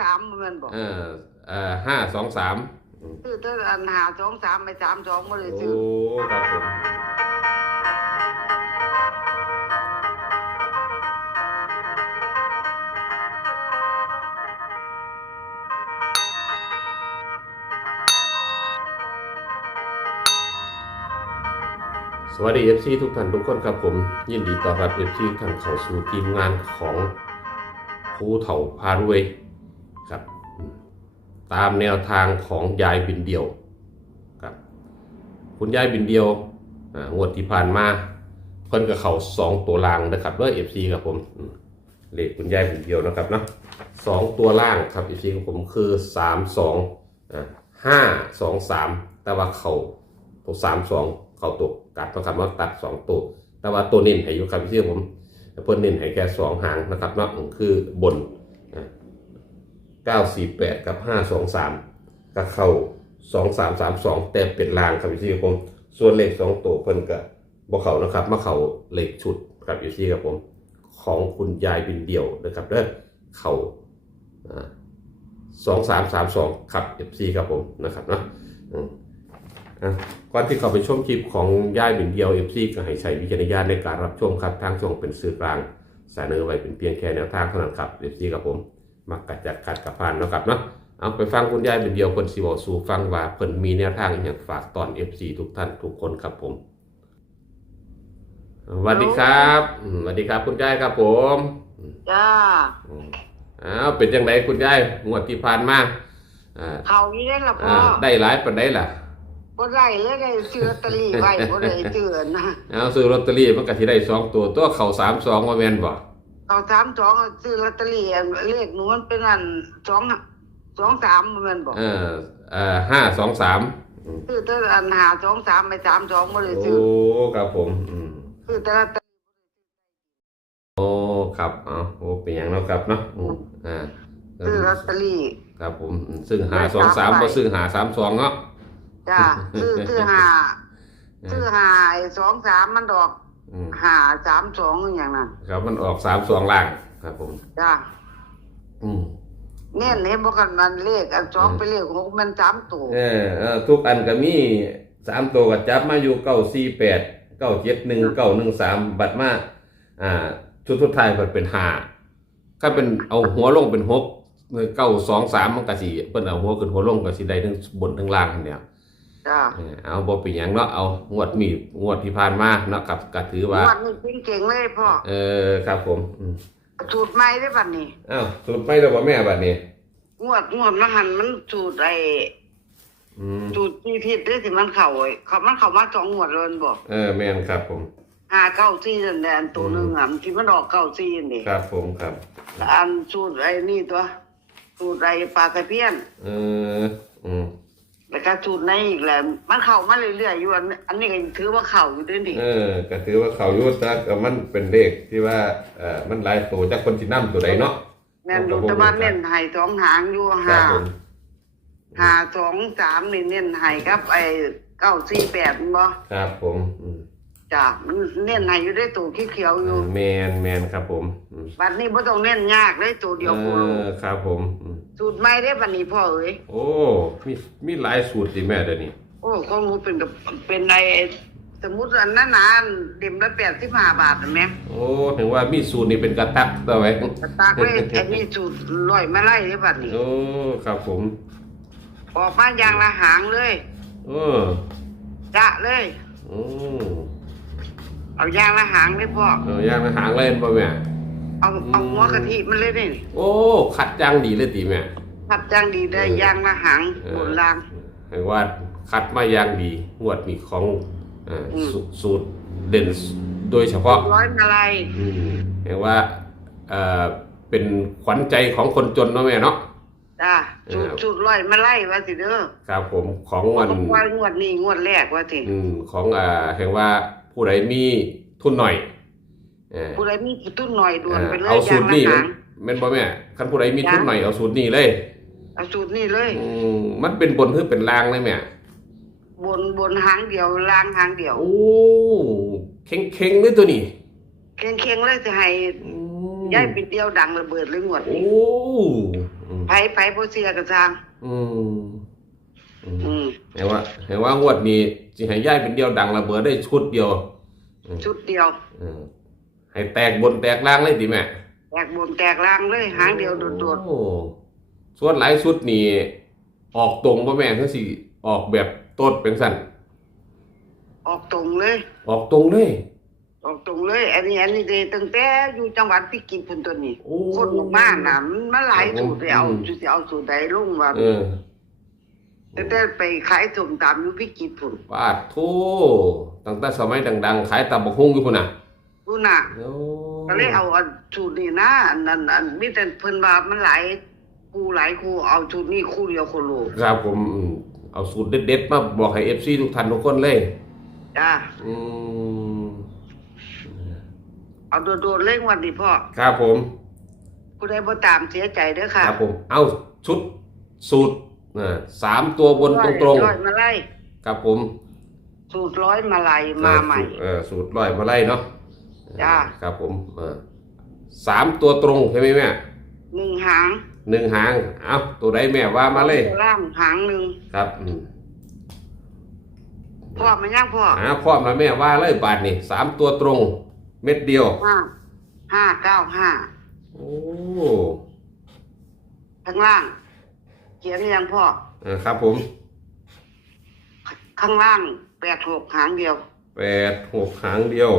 สามมันบอกเออเอ่อห้าสองสามซื้อแต่อันหาสองสามไปสามสองบ่ได้โอ้ซื้อครับผมสวัสดี FC ทุกท่านทุกคนครับผม ยินดีต้อนรับ FC ทุกท่านเข้าสู่ทีมงานของภูเถาพารวยครับอืม ตามแนวทางของยายบินเดียวครับคุณยายบินเดียวงวดที่ผ่านมาเพิ่นกับเขาสองตัวล่างนะครับเด้อ FC ครับผมเลขคุณยายบินเดียวนะครับเนาะสองตัวล่างครับ FC ของผมคือสามสองห้าสองสามแต่ว่าเขาตัวสามสองเขาตัวกัดต้องคำว่าตัดสองตัวแต่ว่าตัวเน้นให้อยู่ครับ FC ผมเพิ่นเน้นให้แค่สองหางนะครับเนาะคือบน 948 กับ 523กับเข้า 2332 แต่เป็นลางครับพี่ซี่ผม ส่วนเลข2ตัวเพิ่นก็บ่เข้านะครับมาเข้าเลขชุดครับพี่ซี่ครับผม ของคุณยายบินเดียวนะครับเด้อเข้าอ่า2332ครับ FC ครับผมนะครับเนาะก่อนที่เข้าไปชมคลิปของยายบินเดียว FC ก็ให้ใช้วิจารณญาณในการรับชมครับทางช่องเป็นสื่อกลางเสนอไว้เป็นเพียงแค่แนวทางเท่านั้นครับ FC ครับผม มักกัดจัดกัดกับพานเนาะครับเนาะเอาไปฟังคุณยายเป็นเดียวคนสิบอกสู่ฟังว่าเพิ่นมีแนวทางอหย่างฝากตอน FC ทุกท่านทุกคนครับผมสวัสดีครับอืมสวัสดีครับคุณยายครับผมจ้าอืมอ้าวเป็นจังไดคุณยายงวดที่ผ่านมาอ่าเขาอยู่ได้ละพ่อ่าอได้หลายปานใดล่ะบ่ได้เลยได้ซื้อลอตเตอรี่ไว้บ่ได้ซื้อนะเอาซื้อลอตเตอรี่มันก็สิได้สองตัวตัวเข้าสามสองว่าแม่นบ่ เขาสามสองซื้อลอตเตอรี่อันเลขหนูมันเป็นอันสองสองสามมันบอกเออเอ่อห้าสองสามอืมซื้อแต่อันหาสองสามไปสามสองบ่ได้โอ้ซื้อครับผมอืมซื้อแต่ลอตเตอรี่โอ้ครับเอาโอ้เป็นอย่างเนาะครับเนาะอืมอ่าซื้อลอตเตอรี่ครับผมอืมซึ่งหาสองสามก็ซึ่งหาสามสองเนาะ จ้าซื้อซื้อหาซื้อหาไอ้สองสามมันดอก อืมหาสามสองอย่างนั้นครับมันออกสามสองล่างครับผม จ้าอืม เน้นเห็นบ่กันมันเลขอันสองเป็นเลขหกมันสามตัวเออเออทุกอันก็มีสามตัวก็จับมาอยู่เก้าสี่แปดเก้าเจ็ดหนึ่งเก้าหนึ่งสามบัตรมาอ่า ชุดสุดท้ายมันเป็นห้าก็เป็นเอาหัวลงเป็นหกเก้าสองสามมันก็สิเปิ้นเอาหัวขึ้นหัวลงก็สิได้ทั้งบนทั้งล่างเนี่ย จ้าเออเอาบ่เป็นหยังเนาะเอางวดมีงวดที่ผ่านมาเนาะกับก็ถือว่า วันนี้เก่งๆเลยพ่อเออครับผมอืมสูตรใหม่ได้บัดนี้ อ้าวสูตรไม่แล้วบ่แม่บัดนี้ งวดงวดละหันมันสูตรไอ้อืมสูตรที่ผิดได้สิมันเข้าไอ้เขามันเข้ามาสองงวดแล้วมันบอกเออแม่นครับผม ห้าเก้าสี่นั่นแหละอันตัวหนึงอะที่มันออกเก้าสี่นี่ครับผมครับ อันสูตรไอ้นี่ตัว สูตรไอ้ปลาตะเพียน เอออืม แล้วก็สูตรในอีกแหละมันเข้ามาเรื่อยๆอยู่อันอันนี้ก็ถือว่าเข้าอยู่ด้วยนี่เออก็ถือว่าเขาอยุติก็มันเป็นเลขที่ว่าเอ่อมันหลายตัวจากคนที่นํตัวใดเนาะแม่นอยู่แต่ว่าเน้นให้สองหางอยู่ครัห้าบผมห้าสองสามนี่เน้นให้กับไอ้เก้าสี่แปดบ่ครับผมอืมจ้ะมันเน้นให้อยู่ได้ตัวเขียวๆอยู่แมนแมนครับผมอืมบัดนี้บ่ต้องเน้นยากเลยตัวเดียวโคเอโลอครับผมอืม สูตรใหม่ได้บัดนี้พ่อเอ้ยโอ้มีมีหลายสูตรสิแม่เดี๋ยวนี้โอ้ของหนูเป็นกับเป็นไอ้สมมุติอันนั้นนะเต็มละ85บาทนะแม่โอ้ถึงว่ามีสูตรนี่เป็นกระตักตัวไว้กระตากเลยอันนี้สูตรร้อยมาไล่ได้บัดนี้โอ้ครับผม ออกมาอย่างละหางเลยเออจะเลยโอ้เอาอย่างละหางเลยพ่อเออย่างหางเล่นป่ะแม่ เอาเอาหัวกะทิมันเลยนี่โอ้ขัดจังดีเลยตีแม่ทับจังดีได้อย่างละหางเออบนล่างเห็นว่าคัดมาอย่างดีงวดนี้ของเอ่ออม สูสูตรเด่นโดยเฉพาะร้อยมาลัยอืมเห็นว่าเอ่อเป็นขวัญใจของคนจนเนาะแม่เนาะ จ้าสูตรเออสูตรร้อยมาไล่ว่าสิเด้อครับผมของวันต้องว่างวดนี้งวดแรกว่าสิอืมของอ่าเห็นว่าผู้ใดมีทุนหน่อย เออผู้ใดมีตุ้นหน่อยด่วนไปเลยเอาอสูย่างตรละนี้หางแม่นบ่แม่คันผู้ใดมีจ้ะทุนหน่อยเอาสูตรนี้เลยเอาสูตรนี้เลยอืมมันเป็นบนหรือเป็นล่างเลยแม่บนบนหางเดียวล่างหางเดียวโอ้เข่งเข่งๆเลยตัวนี้เคียงเคียงๆเลยสิให้อืมย้ายเป็นเดียวดังระเบิดเลยงวดโอ้นี้อืมไผไผบ่เสียกระจางอืมอืมอืมเห็นว่าเห็นว่างวดนี้สิให้ย่ายเป็นเดียวดังระเบิดได้ชุดเดียวชุดเดียว อืม ให้แตกบนแตกล่างเลยดิแม่แตกบนแตกล่างเลยหางเดียวโดดโอ้ส่วนหลายชุดนี่ออกตรงบ่แม่นคือสิออกแบบต้นเป็นสั่นๆออกตรงเลย ออกตรงเลย ออกตรงเลย อันนี้อันนี้ได้ตั้งแต่อยู่จังหวัดพิจิตรพุ่นตัวนี้โอ้ คนออกมาน่ะมันมาหลายสูตรไปเอาอืม สิเอาสูตรใดลงว่าเออแต่แต่ไปขายส้มตำอยู่พิจิตรพุ่นปาดโทตั้งแต่สมัยดัง ๆ ขายตับกหุ่งอยู่พุ่นน่ะ พุ่นน่ะโอ้ก็เลยเอาอันสูตรนี้นะอันนั้นอันมีแต่เพิ่นว่ามันหลายครูหลายครูเอาสูตรนี้ครูเดียวคนโลกครับผมอืมเอาสูตรเด็ดๆมาบอกให้ FC ทุกท่านทุกคนเลยจ้าอืมเอาโดดๆเล่งวันนี้พ่อครับผมผู้ใดบ่ตามเสียใจเด้อค่ะครับผม เอาชุดสูตรอ่าสามตัวบนตรงร้อยมาไล่ๆครับผม สูตรร้อยมาลัยมาใหม่ เออสูตรร้อยมาไล่เนาะ จ้า ครับผมเออสามตัวตรงใช่ไหมแม่หนึ่งหางหนึ่งหาง เอาตัวใดแม่ว่ามาเลยล่างหางหนึ่งครับอืมพ่อมันย่างพ่อหาพร้อมแล้วแม่ว่าเลยบาทนี่สามตัวตรง เม็ดเดียวห้าห้าเก้าห้าโอ้ข้างล่าง เขียนยังพ่อเออครับผม ข้างล่างแปดหกหางเดียวแปดหกหางเดียว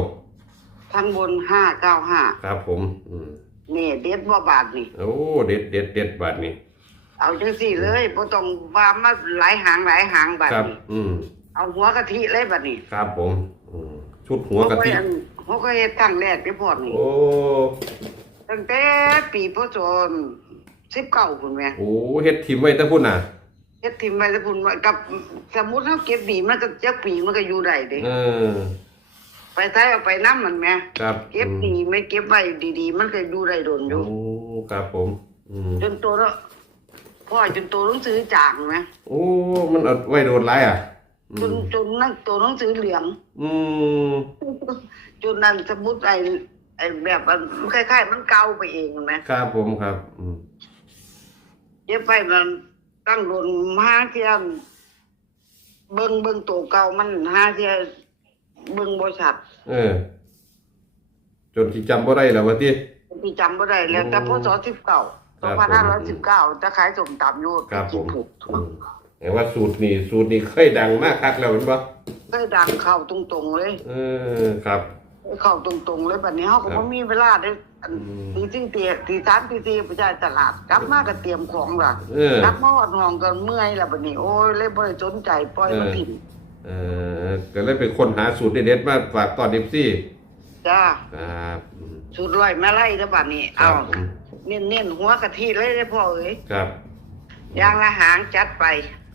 ข้างบนห้าเก้าห้าครับผม อืมนี่เด็ดบ่บาทนี่ โอ้เด็ดเด็ดเด็ดบาทนี่เอาจังสี่เลยบ่ต้องว่ามาหลายหางหลายหางบาทครับ นี่อืมเอาหัวกะทิเลยบัดนี้ครับผมอืมชุดหัวกะทิหัวก็เฮ็ดตั้งแรกได้พอดนี่ โอ้ตั้งแต่ปีพศ19พุ่นแหม่โอ้เฮ็ดทิมไว้แต่พุ่นน่ะ เฮ็ดทิมไว้แต่พุ่นว่ากับสมมุติเฮาเก็บดีมันก็จักปีมันก็อยู่ได้เด้เออ ไปท้ายเอาไปนํมันแหม่ครับเก็บดีไม่เก็บไว้ดีๆ มันก็อยู่ได้โดนอโอ้ยู่ครับผม อืมจนโตแล้วพ่อจนโตหนังสือจางไหมโอ้มันเอาไว้โดนไรอะ อืจนมจนนั่งโตหนังสือเหลือง อืมจนนั้นสมมุติไอ้ไอ้แบบมันคล้ายๆ มันเก่าไปเองเห็นไหมครับผมครับ อืมเย็บไปมันตั้งโดนห้าเทียมเบิ่งเบิ่งตัวเก่ามันห้าเทีย เบิ่งบ่ชัดเออ จนที่จำบ่ได้แล้วว่าติที่จำบ่ได้แล้ว แต่พศ19ครับผม2519จะขายสมตำอยู่ครับผม ถูกอืมแต่ว่าสูตรนี้สูตรนี้เคยดังมากคักแล้วเห็นปะได้ดังเข้าตรงๆเลย เออครับ เข้าตรงๆเลยบัดนี้เฮาก็ครับบ่มีเวลาได้อันอืม ตีสิ่งเตียตีสามตีสี่ไปจ่ายตลาดกลับมาก็เตรียมของล่ะเออ กลับมาหอดห้องก็เมื่อยแล้วบัดนี้โอ้ยเลยบ่ได้สนใจปล่อยมันเออทิ้ง เออก็เลยเป็นคนหาสูตรเด็ดๆมาฝากตอนเอฟซีจ้าครับอืมสุดร้อยมาไล่แล้วบัดนี้ครัเอาบผมเน้นๆหัวกะทิเลยได้อพ่อเอ้ยครับอย่างละหางจัดไป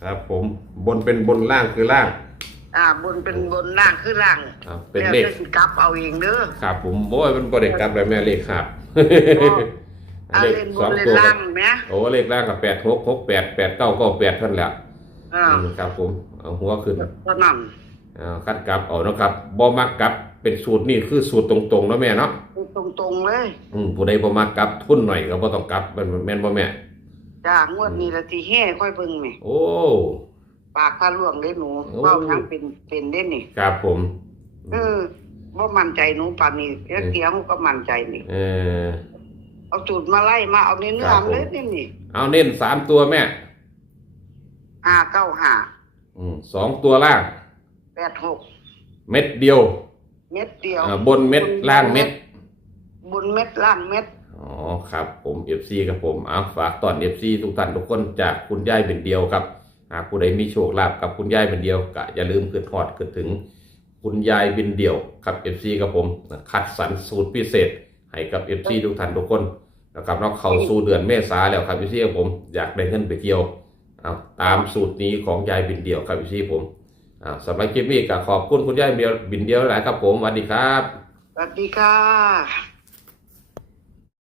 ครับ ผมบนเป็นบนล่างคือล่าง อ่า บนเป็นบนล่างคือล่างครับเป็นแล้วเลขจะสิกลับเอาเองเด้อครับ ผมโอ้ยมันบ่ได้กลับแล้วแม่เลขครับเอาเลขเล่นบสอนงเล่นตัวล่างแหมโอ้เลขล่างกับแปดหกหกแปดแปดเก้าเก้าแปดท่านแหละ อ่าอืมครับผม เอาหัวขึ้นเท่านั้นเอาคัดกลับเอาเนาะครับบ่มักกลับเป็นสูตรนี่คือสูตรตรงๆเนาะแม่เนาะตรงๆเลยอืมผู้ใดบ่มักกลับทุนหน่อยก็บ่ต้องกลับแม่นแม่นบ่แม่จ้างวดนี้ละสิแห่ค่อยเบิ่งแหมโอ้ ปากพาล่วงเด้หนูโอ้ เว้าทั้งเป็นเป็นเด้นี่ครับผม เออบ่มั่นใจหนูปานนี้เสียเสียงก็มั่นใจนี่ เออ เอาจุดมาไล่มาเอาเนื้อครับผมเลยนี่นี่เอาเน้นสามตัวแม่ ห้าเก้าห้าอืมสองตัวล่าง แปดหกเม็ดเดียวเม็ดเดียวอ่าบนเม็ดล่างเม็ด บนเม็ดล่างเม็ด อ๋อครับผม FC ครับผมเอาฝากตอน FC ทุกท่านทุกคนจากคุณยายเป็นเดียวครับหากผู้ใดมีโชคลาภกับคุณยายเป็นเดียวก็อย่าลืมขึ้นฮอดขึ้นถึง คุณยายเป็นเดียวครับ FC ครับผมคัดสรรสูตรพิเศษให้กับ FC ทุกท่านทุกคนนะครับเราเข้าสู่เดือนเมษาแล้วครับ FC ครับผมอยากได้เงินไปเที่ยว เอาตามสูตรนี้ของยายบินเดียวครับพี่ผมอ่าสำหรับคลิปนี้ก็ขอบคุณคุณยายบินเดียวหลายครับผมสวัสดีครับ สวัสดีค่ะ